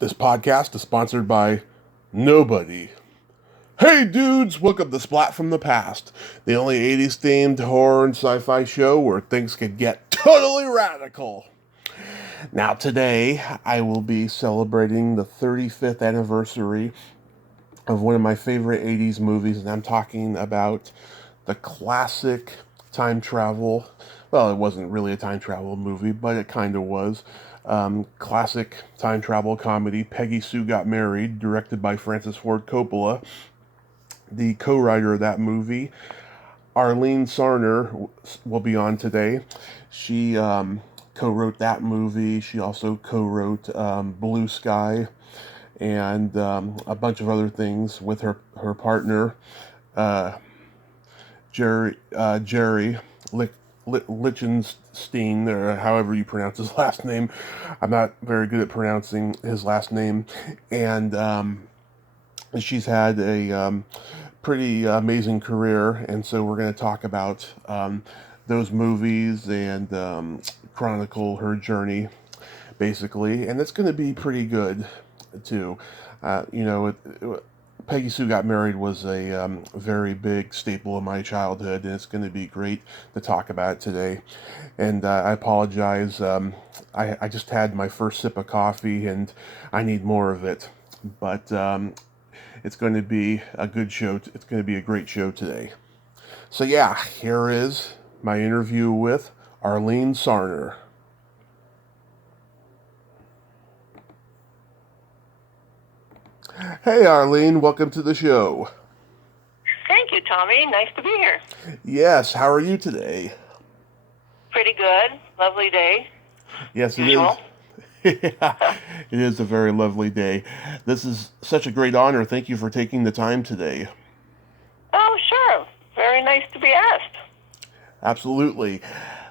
This podcast is sponsored by nobody. Hey dudes, welcome to Splat from the Past, the only 80s themed horror and sci-fi show where things can get totally radical. Now today, I will be celebrating the 35th anniversary of one of my favorite 80s movies, and I'm talking about the classic time travel. Well, it wasn't really a time travel movie, but it kind of was. Classic time travel comedy, Peggy Sue Got Married, directed by Francis Ford Coppola. The co-writer of that movie, Arlene Sarner, will be on today. She co-wrote that movie. She also co-wrote Blue Sky and a bunch of other things with her partner, uh, Jerry Lichtenstein, or however you pronounce his last name. I'm not very good at pronouncing his last name. And she's had a pretty amazing career. And so we're going to talk about those movies and chronicle her journey, basically. And it's going to be pretty good, too. Peggy Sue Got Married was a very big staple of my childhood, and it's going to be great to talk about it today. And I apologize. I just had my first sip of coffee, and I need more of it. But it's going to be a good show. It's going to be a great show today. So yeah, here is my interview with Arlene Sarner. Hey Arlene, welcome to the show. Thank you, Tommy. Nice to be here. Yes, how are you today? Pretty good. Lovely day. Yes, it Usual. is. Yeah, it is a very lovely day. This is such a great honor. Thank you for taking the time today. Oh, sure. Very nice to be asked. Absolutely.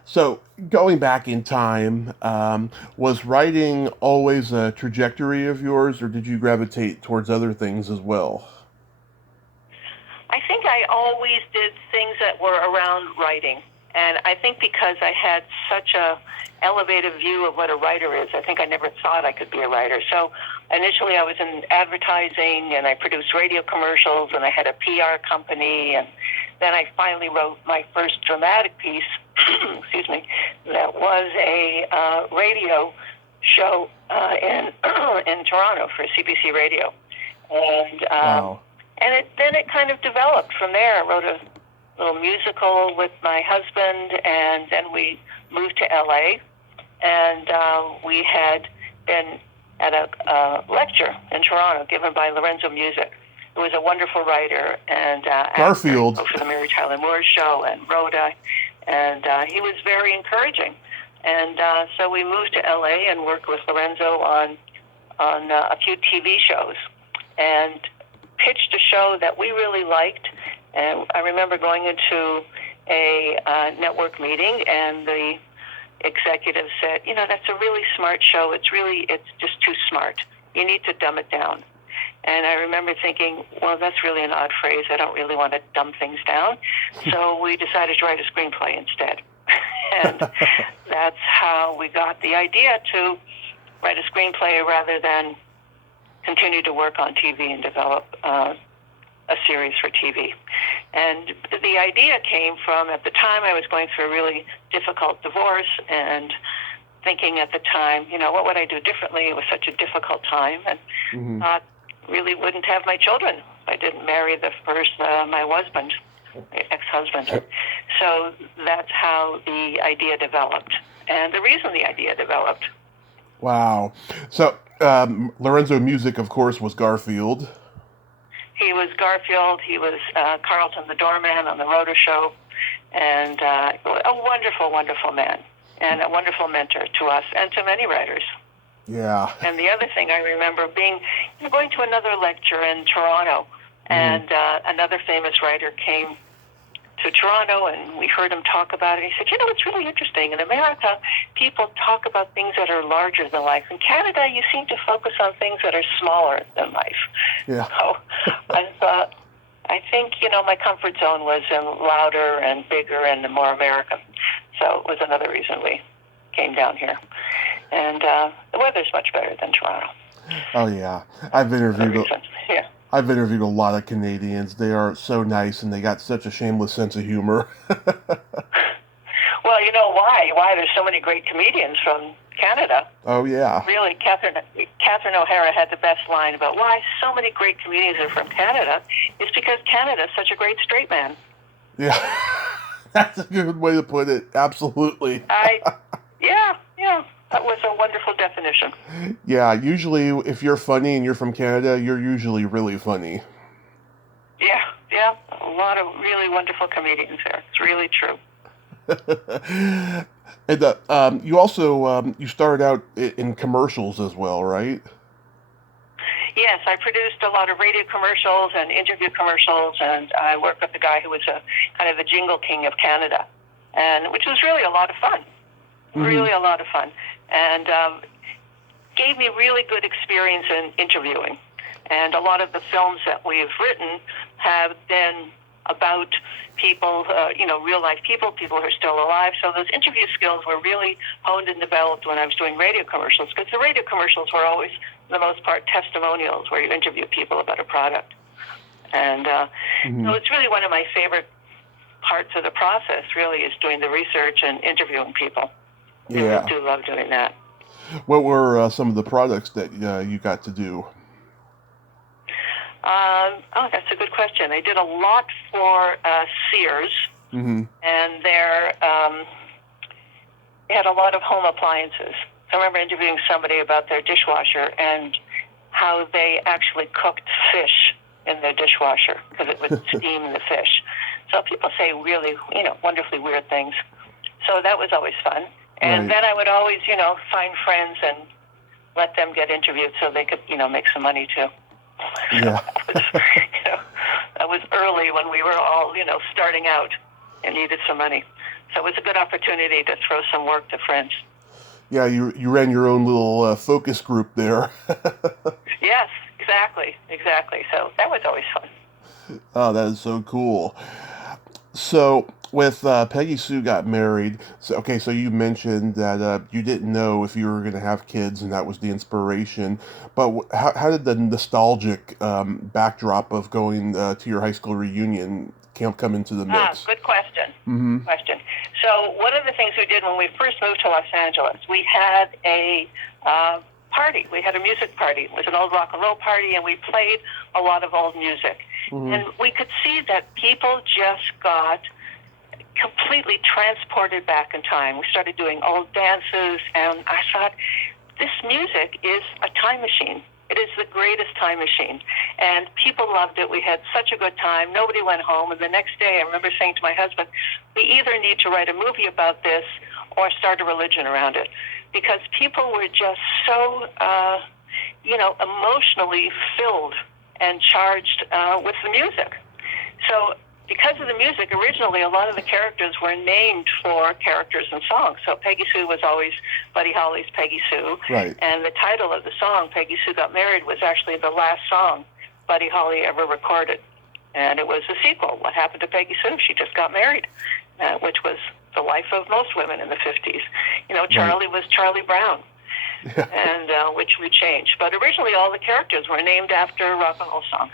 So, going back in time, was writing always a trajectory of yours, or did you gravitate towards other things as well? I think I always did things that were around writing. And I think because I had such a elevated view of what a writer is, I think I never thought I could be a writer. So initially I was in advertising, and I produced radio commercials, and I had a PR company, and then I finally wrote my first dramatic piece, excuse me, that was a radio show in in Toronto for CBC Radio. And Wow. then it kind of developed from there. I wrote a little musical with my husband, and then we moved to LA, and we had been at a lecture in Toronto given by Lorenzo Music, who was a wonderful writer and Garfield. actor for the Mary Tyler Moore Show and Rhoda, and he was very encouraging. And so we moved to LA and worked with Lorenzo on a few TV shows, and pitched a show that we really liked. And I remember going into a network meeting, and the executive said, that's a really smart show. It's just too smart. You need to dumb it down. And I remember thinking, well, that's really an odd phrase. I don't really want to dumb things down. So we decided to write a screenplay instead. And that's how we got the idea to write a screenplay rather than continue to work on TV and develop a series for TV. And the idea came from, at the time, I was going through a really difficult divorce, and thinking at the time, what would I do differently? It was such a difficult time, and thought really wouldn't have my children if I didn't marry my husband, ex-husband. So that's how the idea developed, and the reason the idea developed. Wow. So, Lorenzo Music, of course, was Garfield. He was Garfield. He was Carlton the doorman on the Rhoda Show, and a wonderful, wonderful man, and a wonderful mentor to us and to many writers. Yeah. And the other thing I remember going to another lecture in Toronto, and another famous writer came to Toronto, and we heard him talk about it. He said, it's really interesting. In America, people talk about things that are larger than life. In Canada, you seem to focus on things that are smaller than life. Yeah. So I thought, I think, my comfort zone was louder and bigger and more American. So it was another reason we came down here. And the weather's much better than Toronto. Oh yeah, I've interviewed. Yeah. I've interviewed a lot of Canadians. They are so nice, and they got such a shameless sense of humor. Well, you know why? Why there's so many great comedians from Canada. Oh yeah. Really, Catherine O'Hara had the best line about why so many great comedians are from Canada. It's because Canada's such a great straight man. Yeah, that's a good way to put it. Absolutely. Yeah. That was a wonderful definition. Yeah, usually if you're funny and you're from Canada, you're usually really funny. Yeah. A lot of really wonderful comedians there. It's really true. And you also you started out in commercials as well, right? Yes, I produced a lot of radio commercials and interview commercials, and I worked with a guy who was a kind of the jingle king of Canada, and which was really a lot of fun. Really a lot of fun, and gave me really good experience in interviewing. And a lot of the films that we've written have been about people, real life people who are still alive. So those interview skills were really honed and developed when I was doing radio commercials, because the radio commercials were always, for the most part, testimonials where you interview people about a product. And so it's really one of my favorite parts of the process, really, is doing the research and interviewing people. Yeah. I do love doing that. What were some of the products that you got to do? That's a good question. I did a lot for Sears, and they had a lot of home appliances. I remember interviewing somebody about their dishwasher and how they actually cooked fish in their dishwasher because it would steam the fish. So people say really, wonderfully weird things. So that was always fun. And then I would always, find friends and let them get interviewed so they could, make some money too. Yeah. That was early when we were all, starting out and needed some money. So it was a good opportunity to throw some work to friends. Yeah, you ran your own little focus group there. Yes, exactly. So that was always fun. Oh, that is so cool. So with Peggy Sue Got Married, so you mentioned that you didn't know if you were going to have kids, and that was the inspiration. But how did the nostalgic backdrop of going to your high school reunion come into the mix? Good question. Question. So one of the things we did when we first moved to Los Angeles, we had a party. We had a music party. It was an old rock and roll party, and we played a lot of old music. And we could see that people just got completely transported back in time. We started doing old dances, and I thought, this music is a time machine. It is the greatest time machine. And people loved it. We had such a good time. Nobody went home. And the next day, I remember saying to my husband, we either need to write a movie about this or start a religion around it. Because people were just so, emotionally filled and charged with the music. So because of the music, originally a lot of the characters were named for characters in songs. So Peggy Sue was always Buddy Holly's Peggy Sue. Right. And the title of the song, Peggy Sue Got Married, was actually the last song Buddy Holly ever recorded. And it was a sequel. What happened to Peggy Sue? She just got married, which was the life of most women in the 50s. Charlie was Charlie Brown. And which we changed. But originally all the characters were named after rock and roll songs.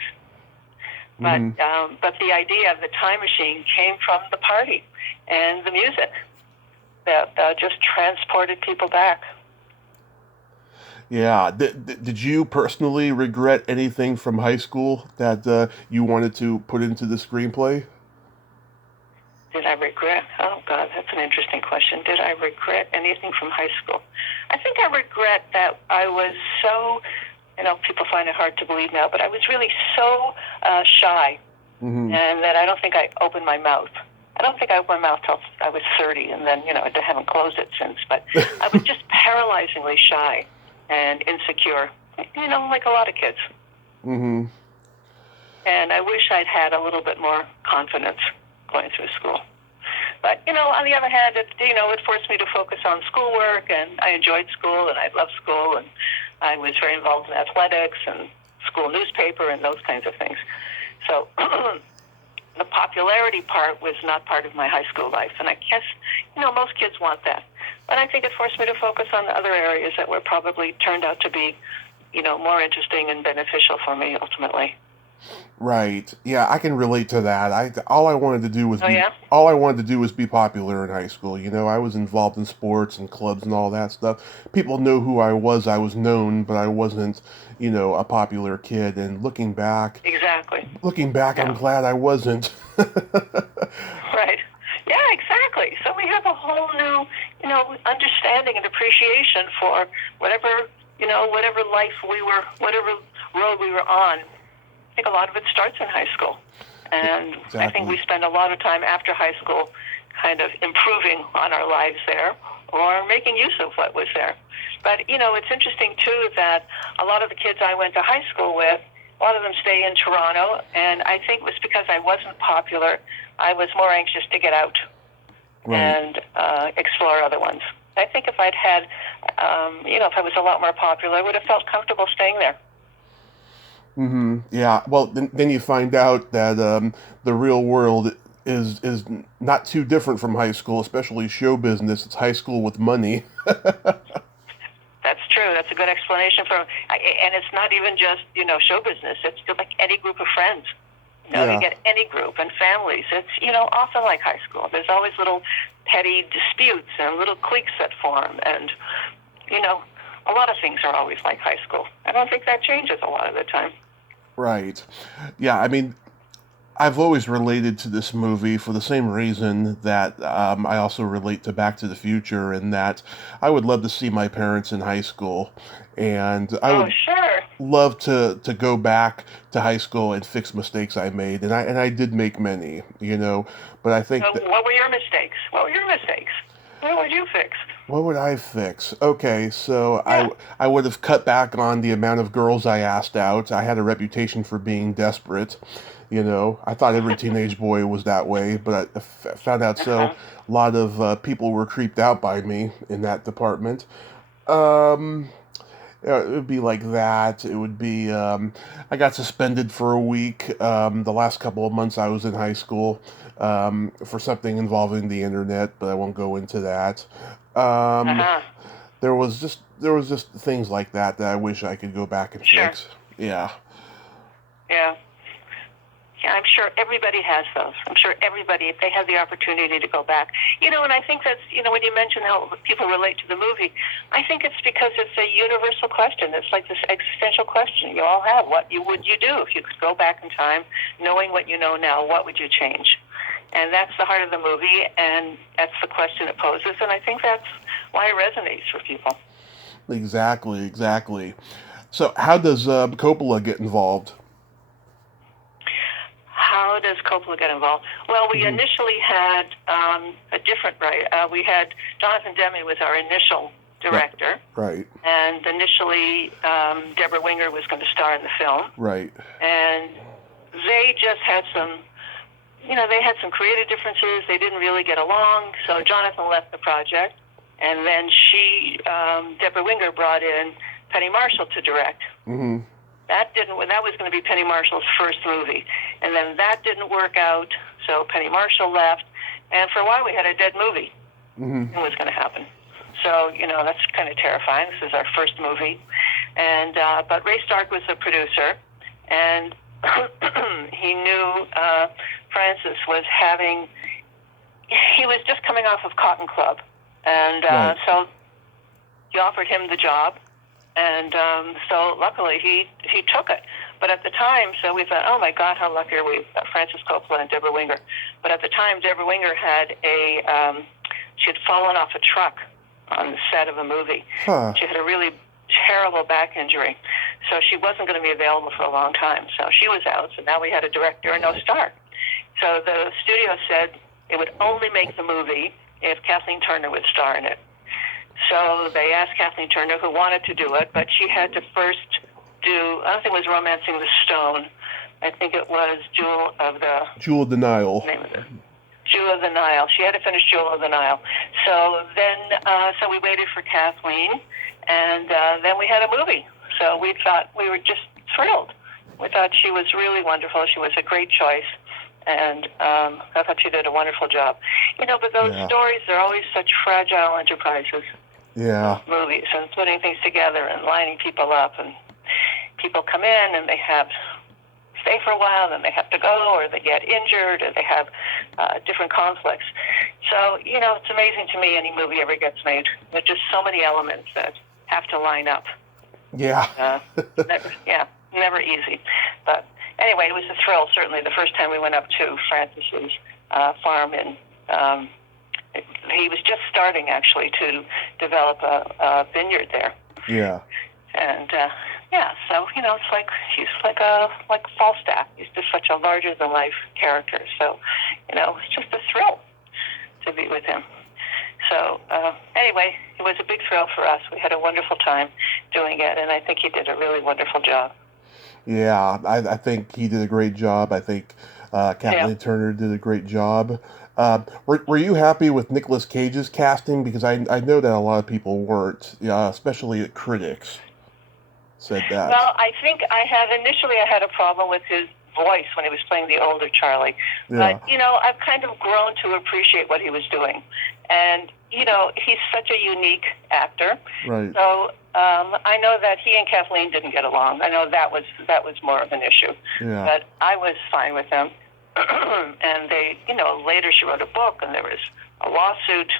But the idea of the time machine came from the party and the music that just transported people back. Yeah. Did you personally regret anything from high school that you wanted to put into the screenplay? Did I regret? Oh, God, that's an interesting question. Did I regret anything from high school? I think I regret that I was so, people find it hard to believe now, but I was really so shy, and that I don't think I opened my mouth. I don't think I opened my mouth till I was 30, and then, I haven't closed it since. But I was just paralyzingly shy and insecure, like a lot of kids. And I wish I'd had a little bit more confidence going through school. But, on the other hand, it forced me to focus on schoolwork, and I enjoyed school, and I loved school, and I was very involved in athletics and school newspaper and those kinds of things. So the popularity part was not part of my high school life, and I guess, most kids want that. And I think it forced me to focus on other areas that were probably turned out to be, more interesting and beneficial for me ultimately. Right. Yeah, I can relate to that. All I wanted to do was Oh, yeah? be popular in high school. I was involved in sports and clubs and all that stuff. People knew who I was. I was known, but I wasn't, a popular kid. And Exactly. I'm Yeah. glad I wasn't. Right. Yeah, exactly. So we have a whole new, understanding and appreciation for whatever life whatever road we were on. I think a lot of it starts in high school. And Exactly. I think we spend a lot of time after high school kind of improving on our lives there or making use of what was there. But, it's interesting, too, that a lot of the kids I went to high school with, a lot of them stay in Toronto, and I think it was because I wasn't popular. I was more anxious to get out and explore other ones. I think if I'd had, if I was a lot more popular, I would have felt comfortable staying there. Mm-hmm. Yeah. Well, then you find out that the real world is not too different from high school, especially show business. It's high school with money. That's true. That's a good explanation and it's not even just, show business. It's like any group of friends. You get any group and families. It's, often like high school. There's always little petty disputes and little cliques that form. And, a lot of things are always like high school. I don't think that changes a lot of the time. Right. Yeah, I mean, I've always related to this movie for the same reason that I also relate to Back to the Future, in that I would love to see my parents in high school, and I would love to go back to high school and fix mistakes I made, and I did make many, but I think what were your mistakes? What would you fix? What would I fix? Okay, so I would have cut back on the amount of girls I asked out. I had a reputation for being desperate. I thought every teenage boy was that way, but I found out a lot of people were creeped out by me in that department. It would be like that. It would be, I got suspended for a week, the last couple of months I was in high school, for something involving the internet, but I won't go into that. Um, there was just things like that I wish I could go back and fix. Yeah. Yeah. Yeah, I'm sure everybody has those. I'm sure everybody, if they have the opportunity to go back. And I think that's, when you mention how people relate to the movie, I think it's because it's a universal question. It's like this existential question you all have. What would you do if you could go back in time, knowing what you know now? What would you change? And that's the heart of the movie, and that's the question it poses, and I think that's why it resonates for people. Exactly. So how does Coppola get involved? How does Coppola get involved? Well, we initially had a different writer. We had Jonathan Demme was our initial director. Right. And initially, Deborah Winger was going to star in the film. Right. And they just had some, they had some creative differences. They didn't really get along. So Jonathan left the project. And then Deborah Winger brought in Penny Marshall to direct. Mm-hmm. That was going to be Penny Marshall's first movie. And then that didn't work out, so Penny Marshall left. And for a while we had a dead movie. Mm-hmm. It was going to happen. So, that's kind of terrifying. This is our first movie. And but Ray Stark was the producer, and he knew Francis he was just coming off of Cotton Club. And so he offered him the job. And so luckily he took it. But at the time, so we thought, oh my God, how lucky are we? Francis Coppola and Deborah Winger. But at the time, Deborah Winger had she had fallen off a truck on the set of a movie. Huh. She had a really terrible back injury. So she wasn't going to be available for a long time. So she was out. So now we had a director and no star. So the studio said it would only make the movie if Kathleen Turner would star in it. So they asked Kathleen Turner, who wanted to do it, but she had to first do, I don't think it was Romancing the Stone. I think it was Jewel of the Nile. Jewel of the Nile. She had to finish Jewel of the Nile. So then, so we waited for Kathleen, and then we had a movie. So we were just thrilled. We thought she was really wonderful. She was a great choice. and I thought she did a wonderful job. But those stories are always such fragile enterprises. Yeah. Movies and putting things together and lining people up, and people come in and they stay for a while, then they have to go, or they get injured, or they have different conflicts. So, it's amazing to me any movie ever gets made. There's just so many elements that have to line up. Yeah. Never easy. But anyway, it was a thrill, certainly. The first time we went up to Francis's farm, and he was just starting, actually, to develop a vineyard there. Yeah. And, so, it's like he's like Falstaff. He's just such a larger-than-life character. So, it's just a thrill to be with him. So, anyway, it was a big thrill for us. We had a wonderful time doing it, and I think he did a really wonderful job. Yeah, I think he did a great job. I think Kathleen Turner did a great job. Were you happy with Nicolas Cage's casting? Because I know that a lot of people weren't, especially critics said that. Well, I think I had a problem with his voice when he was playing the older Charlie. Yeah. But, I've kind of grown to appreciate what he was doing. And, he's such a unique actor. Right. So I know that he and Kathleen didn't get along. I know that was more of an issue. Yeah. But I was fine with them. And they, later she wrote a book and there was a lawsuit.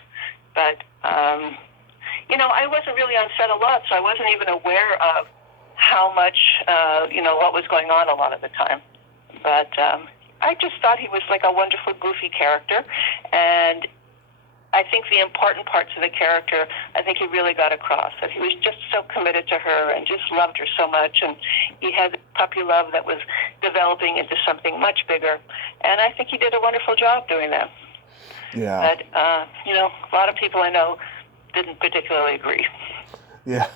But, I wasn't really on set a lot, so I wasn't even aware of how much, what was going on a lot of the time. But I just thought he was like a wonderful, goofy character. And I think the important parts of the character, I think he really got across, that he was just so committed to her and just loved her so much. And he had puppy love that was developing into something much bigger. And I think he did a wonderful job doing that. Yeah. But, a lot of people I know didn't particularly agree. Yeah.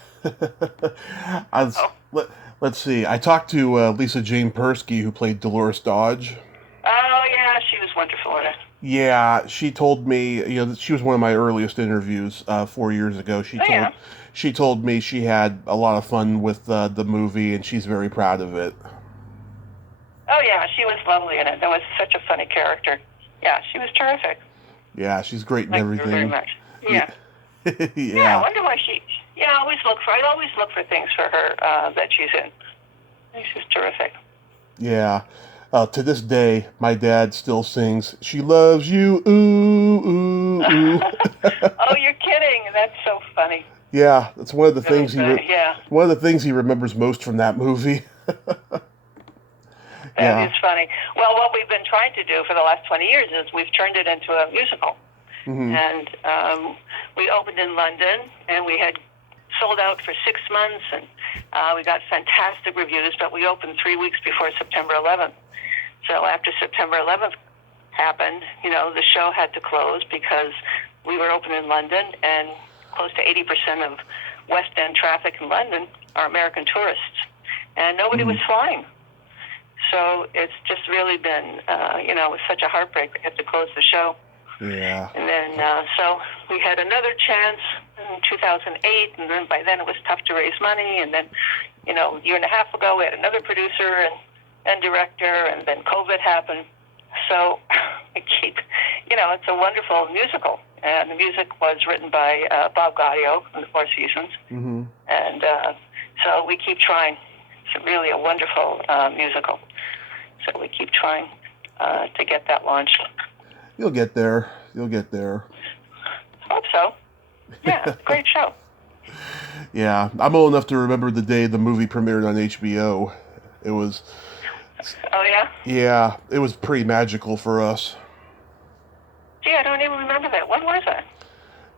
Let's see. I talked to Lisa Jane Persky, who played Dolores Dodge. Oh, yeah, she was wonderful in it. Yeah, she told me, she was one of my earliest interviews 4 years ago. She told me she had a lot of fun with the movie, and she's very proud of it. Oh, yeah, she was lovely in it. That was such a funny character. Yeah, she was terrific. Yeah, she's great in everything. Her very much. Yeah. Yeah. I wonder why I always look for things for her that she's in. She's terrific. Yeah. To this day, my dad still sings, "She loves you, ooh, ooh, ooh." Oh, you're kidding. That's so funny. Yeah, that's one of the things one of the things he remembers most from that movie. That is funny. Well, what we've been trying to do for the last 20 years is we've turned it into a musical. Mm-hmm. And we opened in London, and we had sold out for 6 months, and we got fantastic reviews, but we opened 3 weeks before September 11th. So after September 11th happened, the show had to close because we were open in London, and close to 80% of West End traffic in London are American tourists, and nobody was flying. So it's just really been, it was such a heartbreak. We had to close the show. Yeah. And then, so we had another chance in 2008, and then by then it was tough to raise money. And then, a year and a half ago, we had another producer and director, and then COVID happened. So we keep, it's a wonderful musical. And the music was written by Bob Gaudio from the Four Seasons. Mm-hmm. And so we keep trying. It's really a wonderful musical. So we keep trying to get that launched. You'll get there. You'll get there. Hope so. Yeah, it's a great show. Yeah, I'm old enough to remember the day the movie premiered on HBO. It was... Oh, yeah? Yeah, it was pretty magical for us. Gee, I don't even remember that. When was that?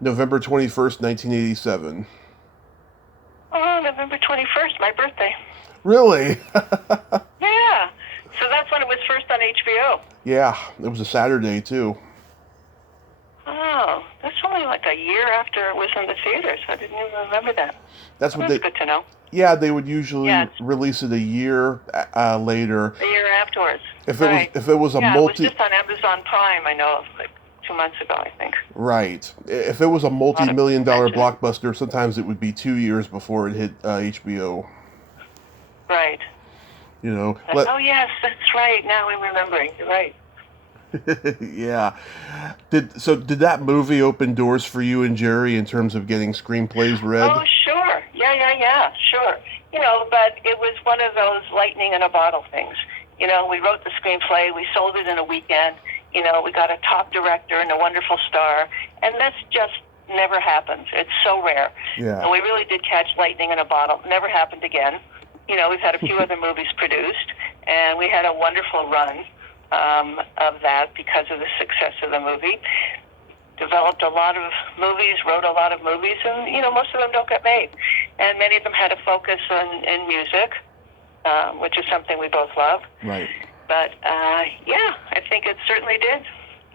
November 21st, 1987. Oh, November 21st, my birthday. Really? Yeah. So that's when it was first on HBO. Yeah, it was a Saturday, too. Oh, that's only like a year after it was in the theaters. I didn't even remember that. That's good to know. Yeah, they would usually release it a year later. A year afterwards. If it was a it was just on Amazon Prime, I know, like 2 months ago, I think. Right. If it was a multi-million-dollar blockbuster, sometimes it would be 2 years before it hit HBO. Right. Oh yes, that's right. Now I'm remembering. You're right. Yeah. Did that movie open doors for you and Jerry in terms of getting screenplays Oh, read? sure. Yeah, sure. But it was one of those lightning in a bottle things. We wrote the screenplay, we sold it in a weekend. We got a top director and a wonderful star, and that's just never happens. It's so rare. Yeah. And we really did catch lightning in a bottle. Never happened again. We've had a few other movies produced, and we had a wonderful run of that because of the success of the movie. Developed a lot of movies, wrote a lot of movies, and most of them don't get made. And many of them had a focus in music, which is something we both love. Right. But yeah, I think it certainly did.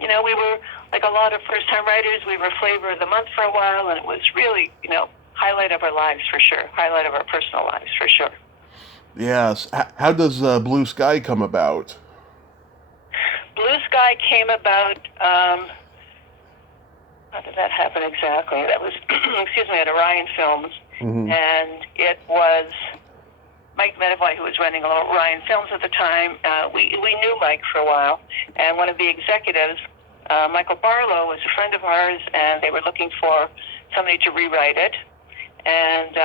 We were like a lot of first-time writers. We were flavor of the month for a while, and it was really, highlight of our lives for sure, highlight of our personal lives for sure. Yes. How does Blue Sky come about? Blue Sky came about. How did that happen exactly? That was, excuse me, at Orion Films, and it was Mike Medavoy, who was running Orion Films at the time. We knew Mike for a while, and one of the executives, Michael Barlow, was a friend of ours, and they were looking for somebody to rewrite it, and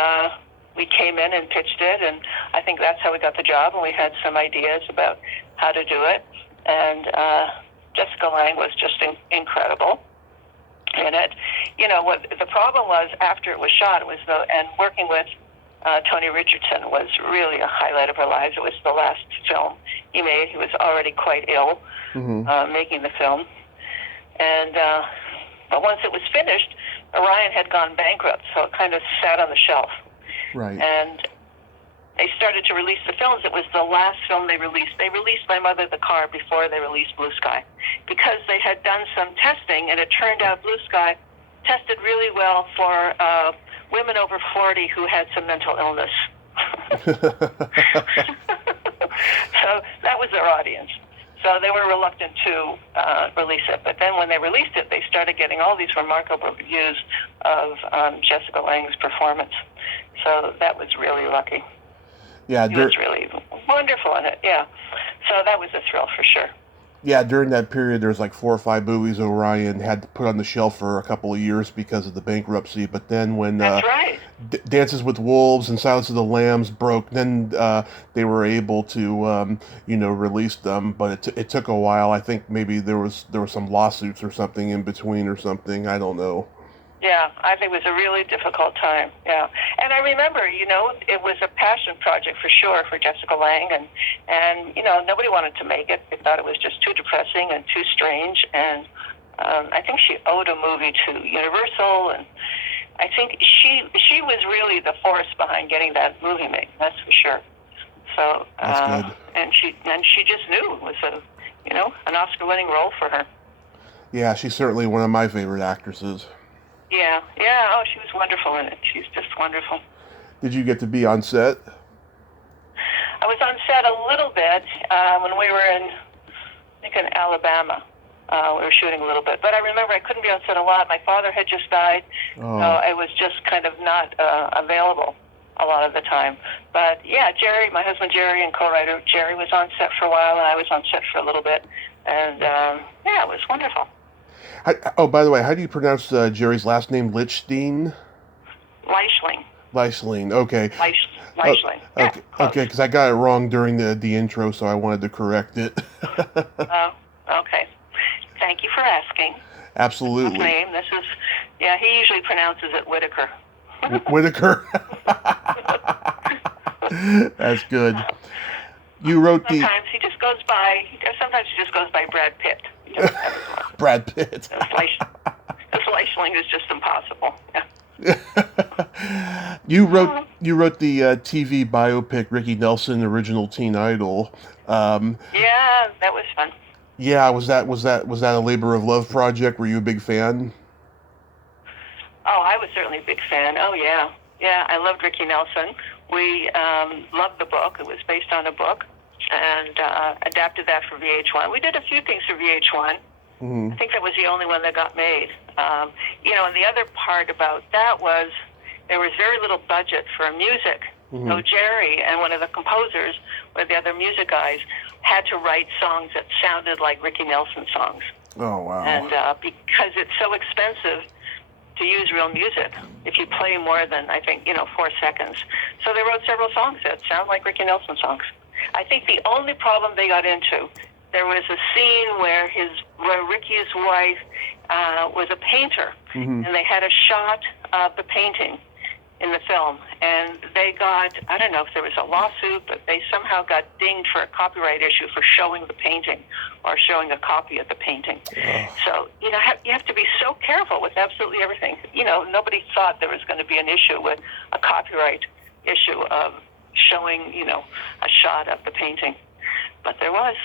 we came in and pitched it, and I think that's how we got the job, and we had some ideas about how to do it, and Jessica Lange was just incredible in it. What the problem was after it was shot, and working with Tony Richardson was really a highlight of our lives. It was the last film he made. He was already quite ill making the film. And but once it was finished, Orion had gone bankrupt, so it kind of sat on the shelf. Right. And they started to release the films. It was the last film they released. They released My Mother the Car before they released Blue Sky because they had done some testing, and it turned out Blue Sky tested really well for women over 40 who had some mental illness. So that was their audience. So they were reluctant to release it. But then when they released it, they started getting all these remarkable reviews of Jessica Lange's performance. So that was really lucky. Yeah, He was really wonderful in it, yeah. So that was a thrill for sure. Yeah, during that period, there was like 4 or 5 movies Orion had to put on the shelf for a couple of years because of the bankruptcy. But then when That's right. Dances with Wolves and Silence of the Lambs broke, then they were able to, release them. But it took a while. I think maybe there were some lawsuits or something in between or something. I don't know. Yeah, I think it was a really difficult time, yeah. And I remember, it was a passion project for sure for Jessica Lange, and nobody wanted to make it. They thought it was just too depressing and too strange, and I think she owed a movie to Universal, and I think she was really the force behind getting that movie made, that's for sure. So, that's good. And she just knew it was an Oscar-winning role for her. Yeah, she's certainly one of my favorite actresses. Yeah. Oh, she was wonderful in it. She's just wonderful. Did you get to be on set? I was on set a little bit when we were in Alabama. We were shooting a little bit. But I remember I couldn't be on set a lot. My father had just died, so I was just kind of not available a lot of the time. But yeah, Jerry, my husband Jerry, and co-writer Jerry was on set for a while, and I was on set for a little bit. And yeah, it was wonderful. By the way, how do you pronounce Jerry's last name? Lichstein? Leishling. Okay. Leishling. Yeah, okay, because I got it wrong during the intro, so I wanted to correct it. Oh, okay. Thank you for asking. Absolutely. Name. This is, yeah, he usually pronounces it Whitaker. Whitaker. That's good. You wrote sometimes he just goes by Brad Pitt. Brad Pitt. This Leishling is just impossible. Yeah. You wrote the TV biopic Ricky Nelson, Original Teen Idol. Yeah, that was fun. Yeah, was that a labor of love project? Were you a big fan? Oh, I was certainly a big fan. Oh yeah, I loved Ricky Nelson. We loved the book. It was based on a book, and adapted that for VH1. We did a few things for VH1. Mm-hmm. I think that was the only one that got made. And the other part about that was there was very little budget for music So Jerry and one of the composers, or the other music guys, had to write songs that sounded like Ricky Nelson songs. Oh, wow. And because it's so expensive to use real music, if you play more than, I think, 4 seconds. So they wrote several songs that sound like Ricky Nelson songs. I think the only problem they got into, there was a scene where Ricky's wife was a painter, and they had a shot of the painting in the film, and they got, I don't know if there was a lawsuit, but they somehow got dinged for a copyright issue for showing the painting or showing a copy of the painting. So, you have to be so careful with absolutely everything. Nobody thought there was going to be an issue with a copyright issue of showing, a shot of the painting. But there was.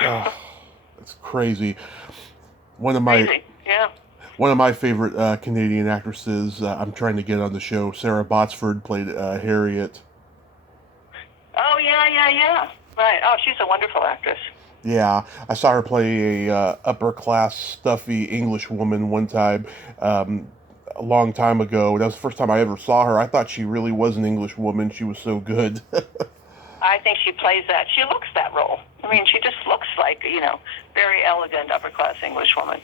That's crazy. One of my favorite Canadian actresses, I'm trying to get on the show, Sarah Botsford, played Harriet. Oh, yeah. Right. Oh, she's a wonderful actress. Yeah, I saw her play a upper-class, stuffy English woman one time, a long time ago. That was the first time I ever saw her. I thought she really was an English woman. She was so good. I think she plays that. She looks that role. I mean, she just looks like, very elegant upper-class English woman.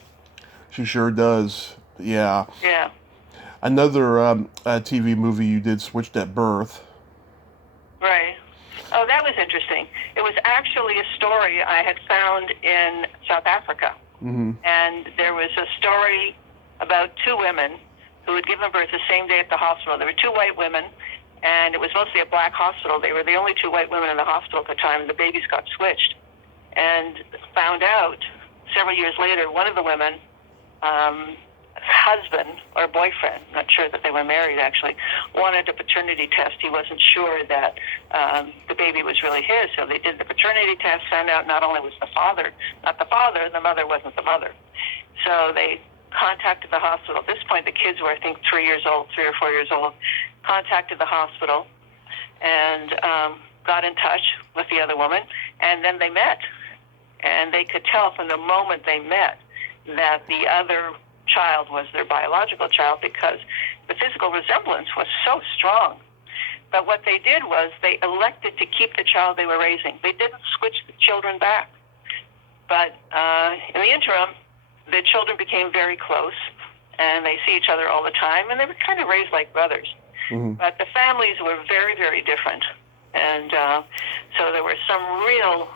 She sure does. Yeah. Yeah. Another TV movie you did, Switched at Birth. Right. Oh, that was interesting. It was actually a story I had found in South Africa. And there was a story about 2 women who had given birth the same day at the hospital. There were 2 white women, and it was mostly a black hospital. They were the only 2 white women in the hospital at the time, and the babies got switched. And found out several years later, one of the women, husband or boyfriend, not sure that they were married actually, wanted a paternity test. He wasn't sure that the baby was really his, so they did the paternity test, found out not only was the father not the father, the mother wasn't the mother. So they contacted the hospital. At this point, the kids were, I think, 3 or 4 years old, contacted the hospital and got in touch with the other woman, and then they met. And they could tell from the moment they met that the other child was their biological child because the physical resemblance was so strong. But what they did was they elected to keep the child they were raising. They didn't switch the children back. But in the interim, the children became very close, and they see each other all the time, and they were kind of raised like brothers. But the families were very, very different. And so there were some real,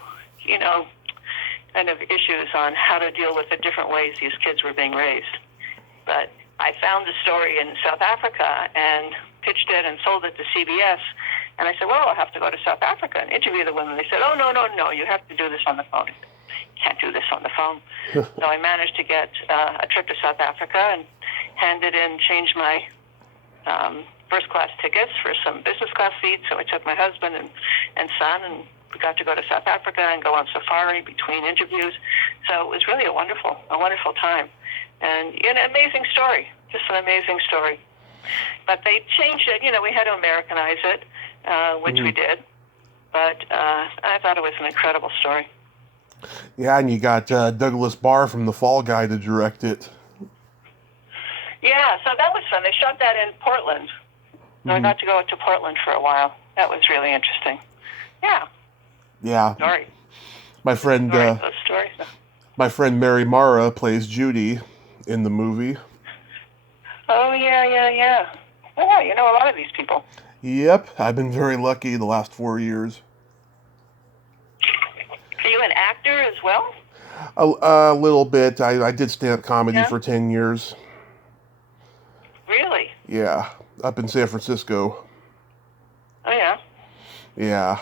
kind of issues on how to deal with the different ways these kids were being raised. But I found the story in South Africa and pitched it and sold it to CBS. And I said, well, I'll have to go to South Africa and interview the women. They said, oh, no, you have to do this on the phone. Can't do this on the phone. So I managed to get a trip to South Africa and handed in, changed my first-class tickets for some business-class seats. So I took my husband and son, and we got to go to South Africa and go on safari between interviews. So it was really a wonderful time. And an amazing story, just an amazing story. But they changed it. We had to Americanize it, which we did. But I thought it was an incredible story. Yeah, and you got Douglas Barr from The Fall Guy to direct it. Yeah, so that was fun. They shot that in Portland. So I got to go to Portland for a while. That was really interesting. Yeah. Story. My friend Mary Mara plays Judy in the movie. Oh, yeah. Well, you know a lot of these people. Yep, I've been very lucky the last 4 years. Are you an actor as well? A little bit. I did stand-up comedy for 10 years. Really? Yeah, up in San Francisco. Oh, yeah. Yeah.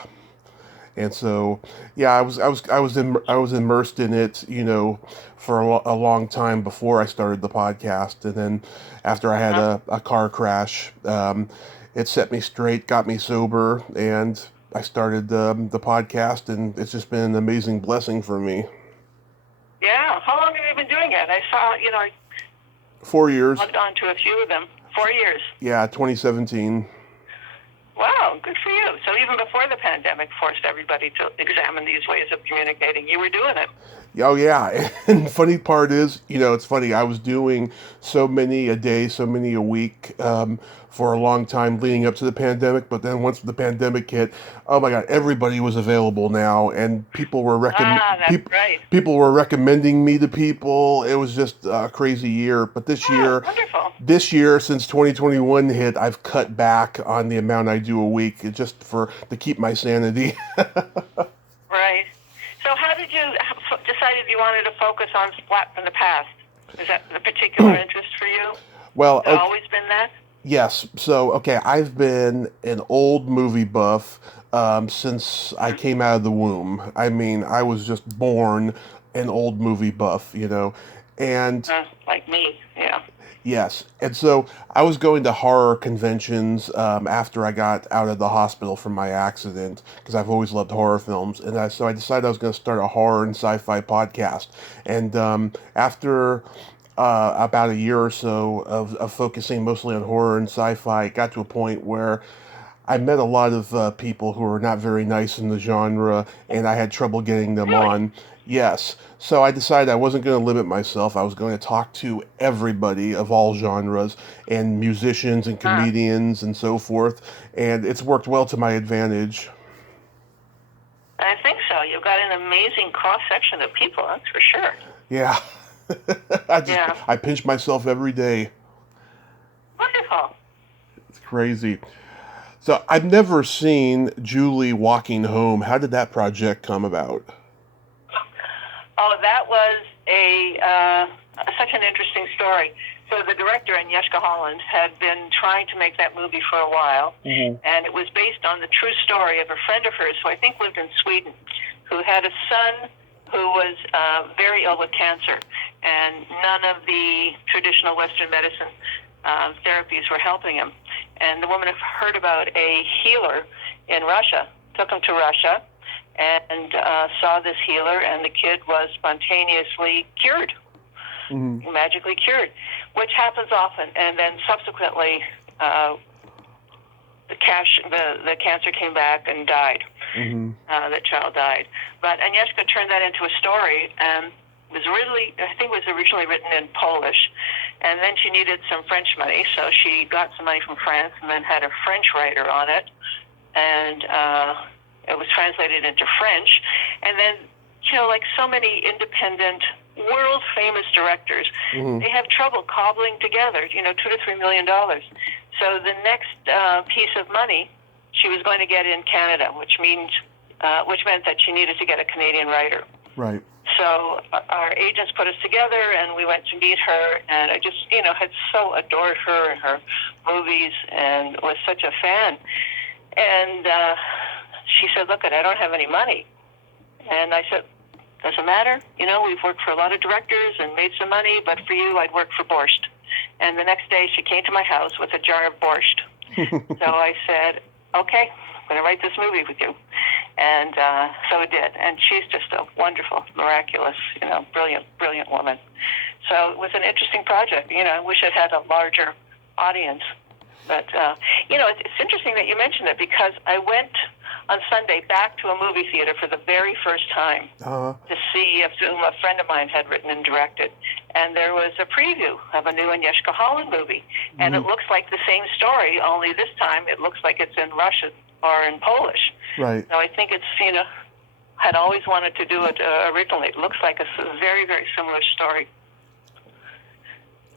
And so, yeah, I was immersed in it, for a long time before I started the podcast, and then after I had a car crash, it set me straight, got me sober, and I started the podcast, and it's just been an amazing blessing for me. Yeah, how long have you been doing it? I saw, 4 years. Logged on to a few of them. 4 years. Yeah, 2017. Wow, good for you. So even before the pandemic forced everybody to examine these ways of communicating, you were doing it. Oh, yeah. And the funny part is, it's funny, I was doing so many a day, so many a week, for a long time leading up to the pandemic, but then once the pandemic hit, oh my God, everybody was available now, and That's right. people were recommending me to people. It was just a crazy year. But Oh, wonderful. this year since 2021 hit, I've cut back on the amount I do a week just to keep my sanity. Right. So how did you decided you wanted to focus on Splat from the past? Is that a particular interest for you? Well, Has it always been that? yes. So, okay, I've been an old movie buff since I came out of the womb. I mean, I was just born an old movie buff, and Like me, yeah. yes. And so I was going to horror conventions after I got out of the hospital from my accident because I've always loved horror films. And so I decided I was going to start a horror and sci-fi podcast. And after about a year or so of focusing mostly on horror and sci-fi, it got to a point where I met a lot of people who were not very nice in the genre, and I had trouble getting them Really? on. Yes. So I decided I wasn't going to limit myself. I was going to talk to everybody of all genres and musicians and comedians and so forth. And it's worked well to my advantage. I think so. You've got an amazing cross-section of people, that's for sure. Yeah. Yeah. I pinch myself every day. Wonderful. It's crazy. So I've never seen Julie Walking Home. How did that project come about? Oh, that was such an interesting story. So the director, Agnieszka Holland, had been trying to make that movie for a while, and it was based on the true story of a friend of hers who I think lived in Sweden, who had a son who was very ill with cancer, and none of the traditional Western medicine therapies were helping him. And the woman heard about a healer in Russia, took him to Russia, and saw this healer, and the kid was spontaneously cured, magically cured, which happens often. And then subsequently, the cancer came back and died. The child died. But Agnieszka turned that into a story, and I think it was originally written in Polish, and then she needed some French money, so she got some money from France and then had a French writer on it, and it was translated into French. And then, like so many independent, world-famous directors, they have trouble cobbling together, $2 to $3 million. So the next piece of money she was going to get in Canada, which meant that she needed to get a Canadian writer. Right. So our agents put us together, and we went to meet her, and I just, had so adored her and her movies and was such a fan. And she said, look, I don't have any money. And I said, doesn't matter. We've worked for a lot of directors and made some money, but for you, I'd work for borscht. And the next day, she came to my house with a jar of borscht. So I said, okay, I'm going to write this movie with you. And so it did. And she's just a wonderful, miraculous, brilliant woman. So it was an interesting project. I wish it had a larger audience. But, it's interesting that you mentioned it, because I went on Sunday back to a movie theater for the very first time to see a film a friend of mine had written and directed. And there was a preview of a new Agnieszka Holland movie. And it looks like the same story, only this time it looks like it's in Russian or in Polish. Right. So I think it's, had always wanted to do it originally. It looks like a very, very similar story.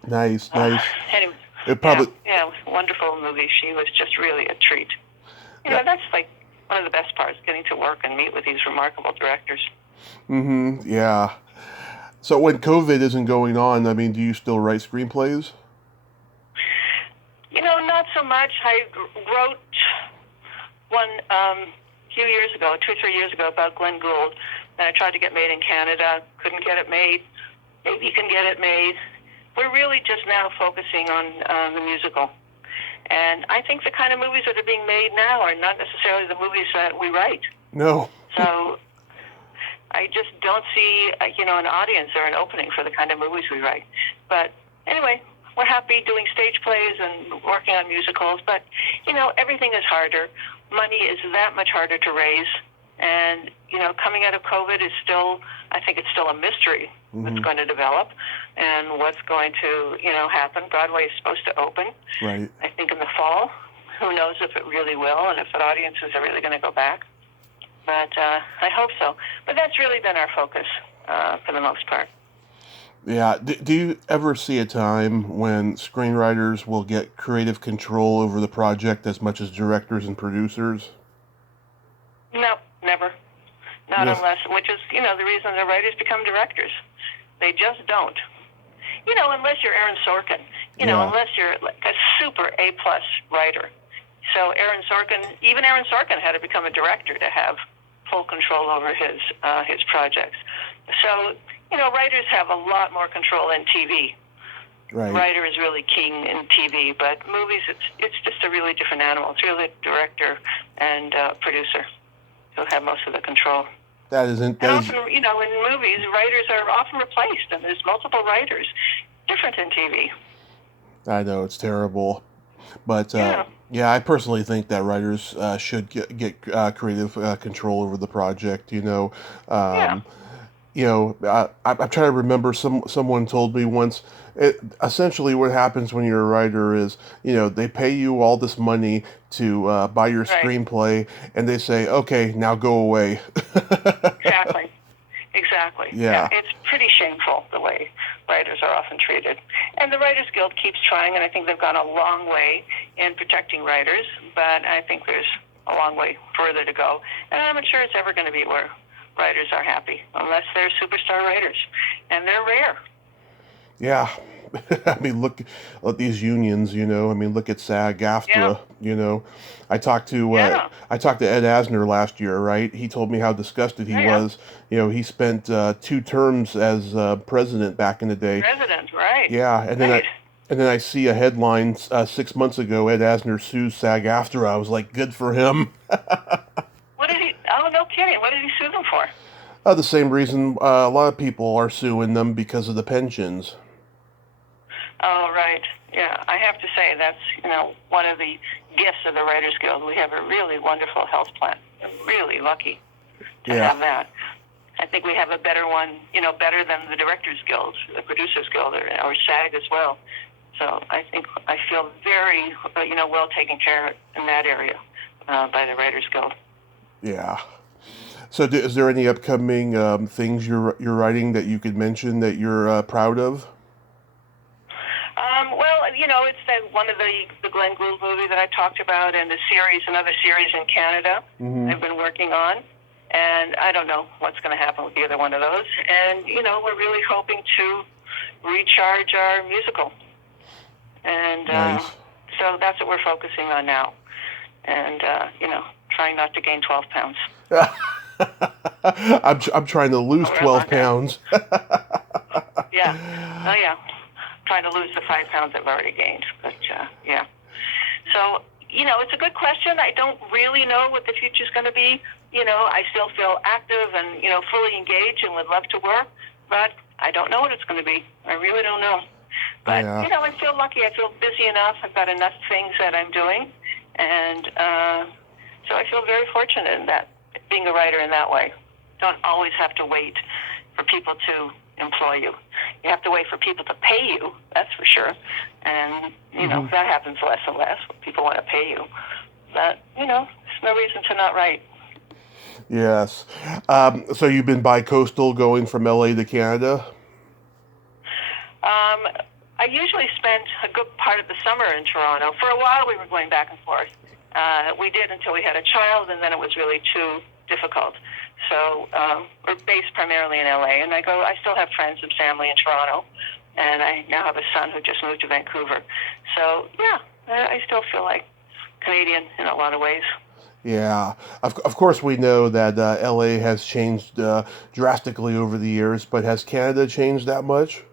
Nice. Anyway, It probably... it was a wonderful movie. She was just really a treat. That's like one of the best parts, getting to work and meet with these remarkable directors. Yeah. So when COVID isn't going on, do you still write screenplays? Not so much. I wrote one few years ago, 2 or 3 years ago, about Glenn Gould, and I tried to get made in Canada, couldn't get it made. Maybe you can get it made. We're really just now focusing on the musical. And I think the kind of movies that are being made now are not necessarily the movies that we write. No. So I just don't see, an audience or an opening for the kind of movies we write. But anyway, we're happy doing stage plays and working on musicals. But, everything is harder. Money is that much harder to raise. And, coming out of COVID is still, I think it's still a mystery what's going to develop and what's going to, happen. Broadway is supposed to open, Right. I think, in the fall. Who knows if it really will and if the audiences are really going to go back. But I hope so. But that's really been our focus for the most part. Yeah. Do you ever see a time when screenwriters will get creative control over the project as much as directors and producers? No, never. Not Yes. unless, which is, the reason the writers become directors. They just don't. Unless you're Aaron Sorkin, Yeah. unless you're like a super A-plus writer. So even Aaron Sorkin had to become a director to have full control over his projects. So, writers have a lot more control in TV. Right. The writer is really king in TV, but movies, it's just a really different animal. It's really director and producer who have most of the control. And often, in movies, writers are often replaced, and there's multiple writers. Different in TV. I know it's terrible, but yeah, I personally think that writers should get creative control over the project. Um, I'm trying to remember. Someone told me once. Essentially, what happens when you're a writer is, they pay you all this money to buy your Right. screenplay, and they say, "Okay, now go away." Exactly. Yeah. It's pretty shameful the way writers are often treated. And the Writers Guild keeps trying, and I think they've gone a long way in protecting writers, but I think there's a long way further to go. And I'm not sure it's ever going to be where writers are happy, unless they're superstar writers. And they're rare. Yeah. I mean, look at these unions, look at SAG-AFTRA, I talked to Ed Asner last year, right? He told me how disgusted he was. He spent 2 terms as president back in the day. President, right. Yeah, and then I see a headline 6 months ago, Ed Asner sues SAG-AFTRA. I was like, good for him. What did he, oh, no kidding. What did he sue them for? The same reason a lot of people are suing them, because of the pensions. Oh, right. Yeah, I have to say that's, one of the gifts of the Writers Guild. We have a really wonderful health plan. I'm really lucky to have that. I think we have a better one, better than the Directors Guild, the Producers Guild, or SAG as well. So I think I feel very, well taken care of in that area by the Writers Guild. Yeah. So is there any upcoming things you're writing that you could mention that you're proud of? Well, it's one of the Glenn Gould movie that I talked about, and another series in Canada I've been working on. And I don't know what's going to happen with either one of those. And, we're really hoping to recharge our musical. And Nice. so that's what we're focusing on now. And, trying not to gain 12 pounds. I'm trying to lose 12 pounds. Yeah. Oh, yeah. Trying to lose the 5 pounds I've already gained. But, yeah. So, it's a good question. I don't really know what the future's going to be. I still feel active and, fully engaged and would love to work. But I don't know what it's going to be. I really don't know. But, I feel lucky. I feel busy enough. I've got enough things that I'm doing. And so I feel very fortunate in that, being a writer in that way. Don't always have to wait for people to employ you. You have to wait for people to pay you, that's for sure. And, that happens less and less. People want to pay you. But, there's no reason to not write. Yes. So you've been bi-coastal, going from LA to Canada? I usually spent a good part of the summer in Toronto. For a while, we were going back and forth. We did until we had a child, and then it was really too difficult. So we're based primarily in LA, and I still have friends and family in Toronto, and I now have a son who just moved to Vancouver. So, yeah, I still feel like Canadian in a lot of ways. Yeah. Of course, we know that LA has changed drastically over the years, but has Canada changed that much?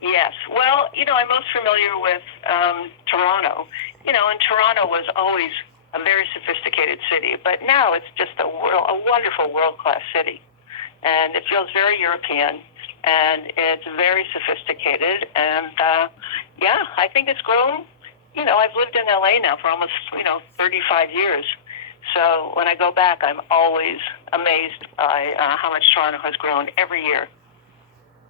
Yes. Well, I'm most familiar with Toronto. And Toronto was always a very sophisticated city, but now it's just a wonderful world-class city. And it feels very European, and it's very sophisticated. And, I think it's grown. I've lived in LA now for almost, 35 years. So when I go back, I'm always amazed by how much Toronto has grown every year.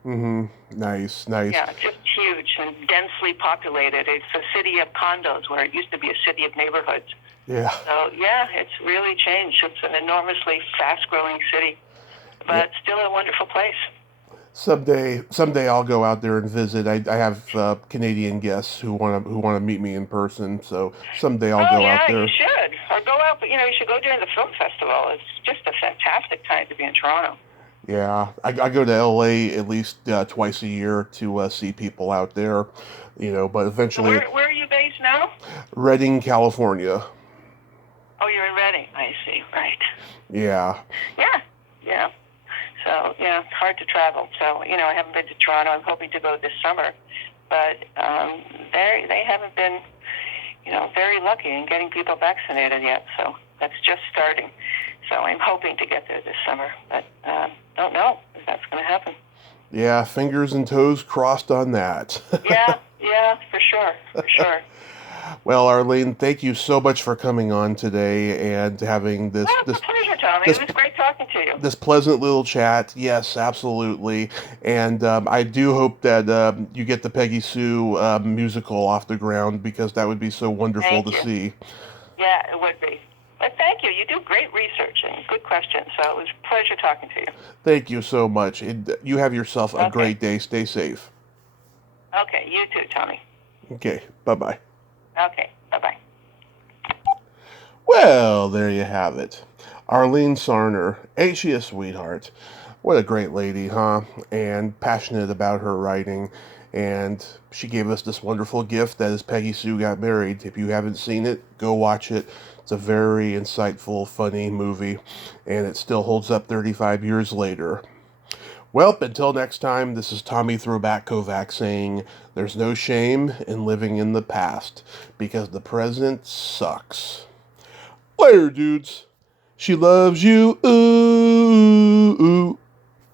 Nice. Yeah, it's just huge and densely populated. It's a city of condos where it used to be a city of neighborhoods. Yeah. So, yeah, it's really changed. It's an enormously fast-growing city, but still a wonderful place. Someday I'll go out there and visit. I have Canadian guests who want to meet me in person. So someday I'll go out there. You should. Or go out, but, you should go during the film festival. It's just a fantastic time to be in Toronto. Yeah, I go to LA at least twice a year to see people out there, but eventually... So where are you based now? Redding, California. Oh, you're in Redding. I see, right. Yeah. Yeah. So, it's hard to travel. So, I haven't been to Toronto. I'm hoping to go this summer. But they haven't been, very lucky in getting people vaccinated yet. So that's just starting. So I'm hoping to get there this summer. But don't know if that's going to happen. Yeah, fingers and toes crossed on that. Yeah, for sure. Well, Arlene, thank you so much for coming on today and having this... It's a pleasure, Tommy. It was great talking to you. This pleasant little chat. Yes, absolutely. And I do hope that you get the Peggy Sue musical off the ground, because that would be so wonderful to see. Yeah, it would be. But thank you. You do great research and good questions. So it was a pleasure talking to you. Thank you so much. You have yourself a great day. Stay safe. Okay, you too, Tommy. Okay, bye-bye. Okay, bye-bye. Well, there you have it. Arlene Sarner. Ain't she a sweetheart? What a great lady, huh? And passionate about her writing. And she gave us this wonderful gift that is Peggy Sue Got Married. If you haven't seen it, go watch it. It's a very insightful, funny movie. And it still holds up 35 years later. Well, until next time, this is Tommy Throwback Kovac saying, there's no shame in living in the past, because the present sucks. Later, dudes. She loves you. Ooh.